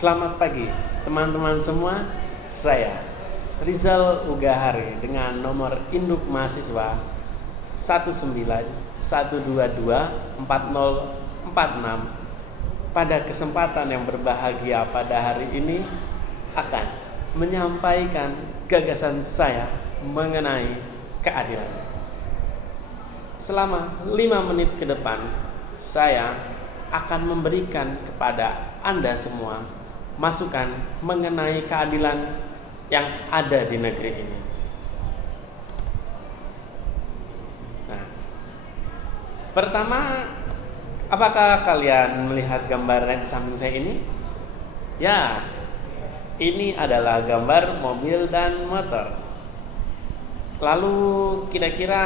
Selamat pagi teman-teman semua. Saya Rizal Ugahari dengan nomor induk mahasiswa 191224046. Pada kesempatan yang berbahagia pada hari ini akan menyampaikan gagasan saya mengenai keadilan. Selama 5 menit ke depan, saya akan memberikan kepada Anda semua masukan mengenai keadilan yang ada di negeri ini. Nah, pertama, apakah kalian melihat gambar di samping saya ini? Ya, ini adalah gambar mobil dan motor. Lalu kira-kira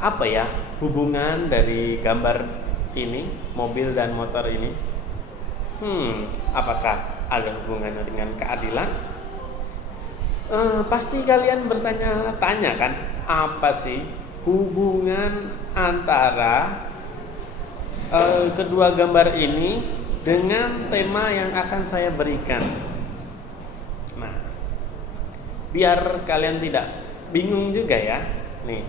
apa ya hubungan dari gambar ini, mobil dan motor ini? Apakah ada hubungannya dengan keadilan? Pasti kalian bertanya-tanya kan, apa sih hubungan antara kedua gambar ini dengan tema yang akan saya berikan? Nah, biar kalian tidak bingung juga ya, nih,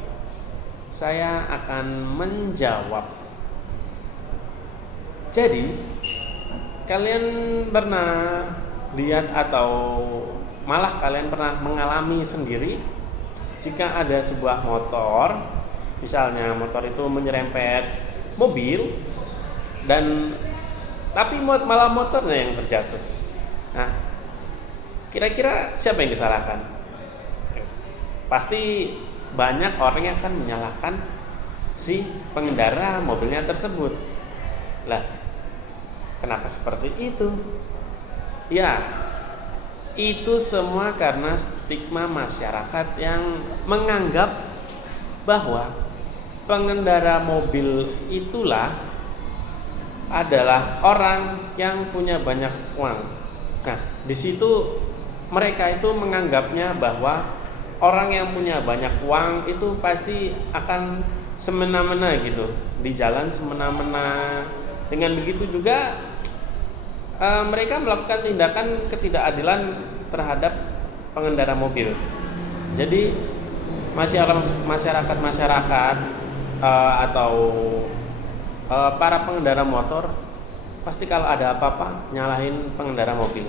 saya akan menjawab. Jadi, kalian pernah lihat atau malah kalian pernah mengalami sendiri jika ada sebuah motor, misalnya motor itu menyerempet mobil dan tapi malah motornya yang terjatuh. Nah, kira-kira siapa yang disalahkan? Pasti banyak orang yang akan menyalahkan si pengendara mobilnya tersebut. Lah, kenapa seperti itu? Ya, itu semua karena stigma masyarakat yang menganggap bahwa pengendara mobil itulah adalah orang yang punya banyak uang. Nah, di situ mereka itu menganggapnya bahwa orang yang punya banyak uang itu pasti akan semena-mena gitu, di jalan semena-mena. Dengan begitu juga mereka melakukan tindakan ketidakadilan terhadap pengendara mobil. Jadi masyarakat atau para pengendara motor pasti kalau ada apa-apa nyalahin pengendara mobil,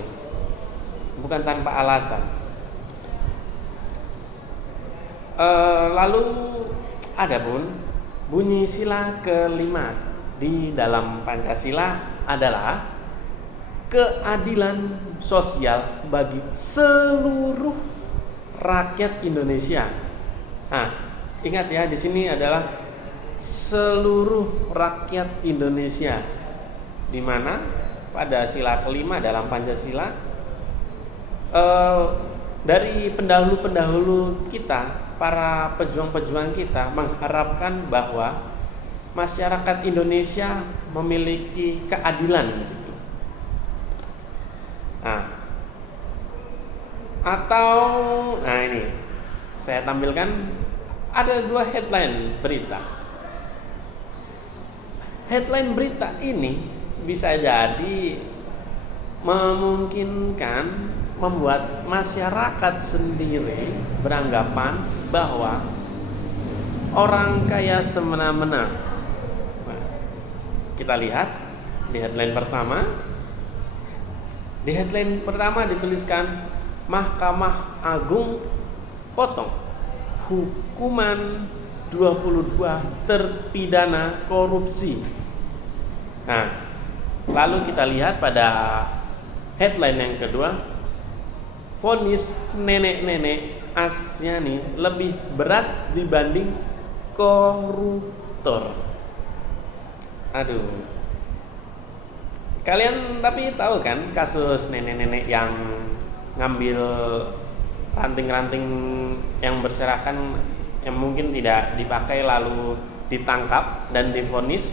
bukan tanpa alasan. Lalu ada pun bunyi sila kelima di dalam Pancasila adalah keadilan sosial bagi seluruh rakyat Indonesia. Nah, ingat ya, di sini adalah seluruh rakyat Indonesia, di mana pada sila kelima dalam Pancasila dari pendahulu-pendahulu kita, para pejuang-pejuang kita mengharapkan bahwa masyarakat Indonesia memiliki keadilan gitu. Nah, ini saya tampilkan ada 2 headline berita. Headline berita ini bisa jadi memungkinkan membuat masyarakat sendiri beranggapan bahwa orang kaya semena-mena. Nah, kita lihat di headline pertama. Di headline pertama dituliskan Mahkamah Agung potong hukuman 22 terpidana korupsi. Nah, lalu kita lihat pada headline yang kedua, vonis nenek-nenek Asyani lebih berat dibanding koruptor. Aduh. Kalian tapi tahu kan kasus nenek-nenek yang ngambil ranting-ranting yang berserakan yang mungkin tidak dipakai lalu ditangkap dan divonis?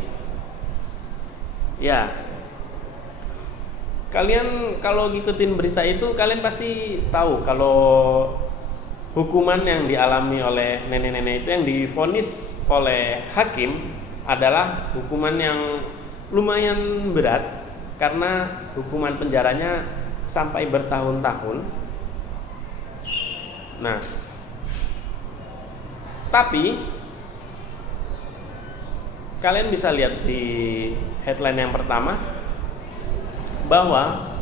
Ya. Kalian kalau ngikutin berita itu kalian pasti tahu kalau hukuman yang dialami oleh nenek-nenek itu yang divonis oleh hakim adalah hukuman yang lumayan berat karena hukuman penjaranya sampai bertahun-tahun. Nah, tapi kalian bisa lihat di headline yang pertama bahwa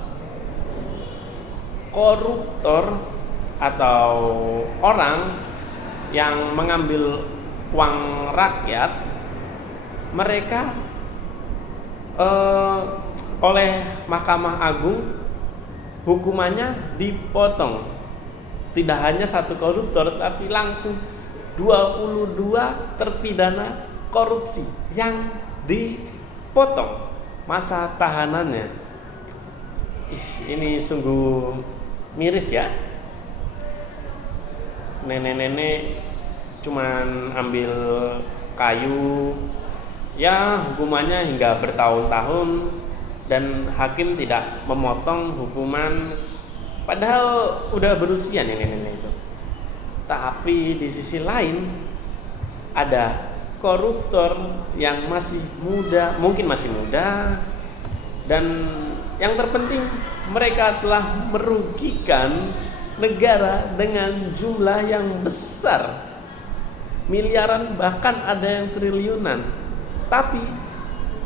koruptor atau orang yang mengambil uang rakyat, mereka oleh Mahkamah Agung hukumannya dipotong. Tidak hanya satu koruptor, tapi langsung 22 terpidana korupsi yang dipotong masa tahanannya. Ini sungguh miris ya. Nenek-nenek cuman ambil kayu, ya hukumannya hingga bertahun-tahun, dan hakim tidak memotong hukuman padahal udah berusia nenek-nenek itu. Tapi di sisi lain ada koruptor yang masih muda, mungkin masih muda, dan yang terpenting mereka telah merugikan negara dengan jumlah yang besar, miliaran, bahkan ada yang triliunan, tapi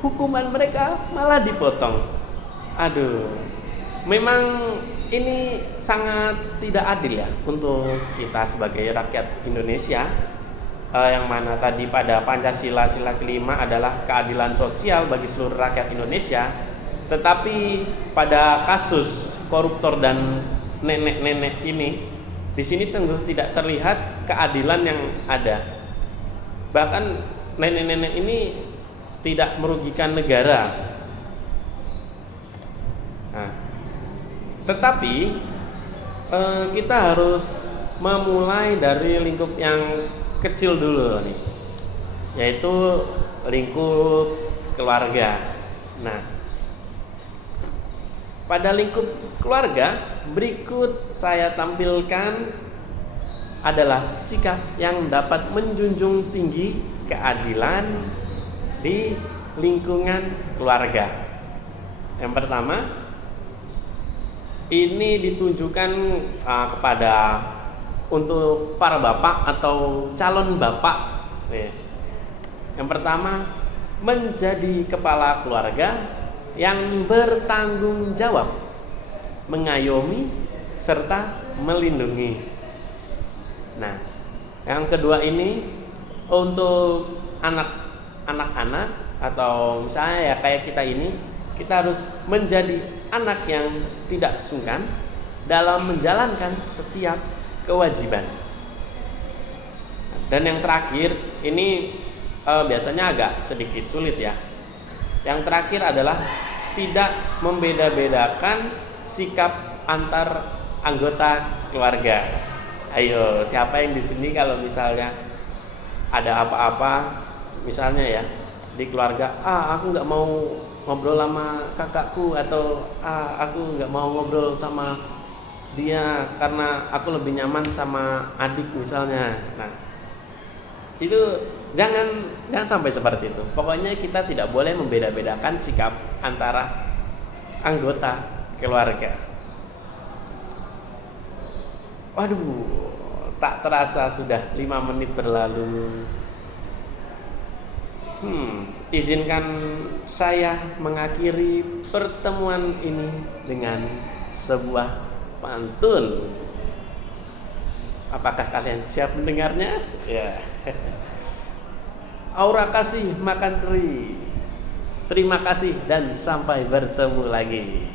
hukuman mereka malah dipotong. Aduh, memang ini sangat tidak adil ya untuk kita sebagai rakyat Indonesia, yang mana tadi pada Pancasila sila kelima adalah keadilan sosial bagi seluruh rakyat Indonesia, tetapi pada kasus koruptor dan nenek-nenek ini, di sini sungguh tidak terlihat keadilan yang ada. Bahkan nenek-nenek ini tidak merugikan negara. Nah, tetapi kita harus memulai dari lingkup yang kecil dulu nih, yaitu lingkup keluarga. Nah, pada lingkup keluarga berikut saya tampilkan adalah sikap yang dapat menjunjung tinggi keadilan di lingkungan keluarga. Yang pertama, ini ditunjukkan kepada untuk para bapak atau calon bapak. Yang pertama, menjadi kepala keluarga yang bertanggung jawab, mengayomi serta melindungi. Nah, yang kedua ini untuk anak-anak atau misalnya ya kayak kita ini, kita harus menjadi anak yang tidak sungkan dalam menjalankan setiap kewajiban. Dan yang terakhir ini biasanya agak sedikit sulit ya. Yang terakhir adalah tidak membeda-bedakan sikap antar anggota keluarga. Ayo, siapa yang di sini kalau misalnya ada apa-apa, misalnya ya di keluarga, aku nggak mau ngobrol sama kakakku, atau aku nggak mau ngobrol sama dia karena aku lebih nyaman sama adik misalnya. Nah, itu jangan sampai seperti itu. Pokoknya kita tidak boleh membeda-bedakan sikap antara anggota keluarga. Waduh, tak terasa sudah 5 menit berlalu. Izinkan saya mengakhiri pertemuan ini dengan sebuah pantun. Apakah kalian siap mendengarnya? Ya. Aura kasih makan teri. Terima kasih dan sampai bertemu lagi.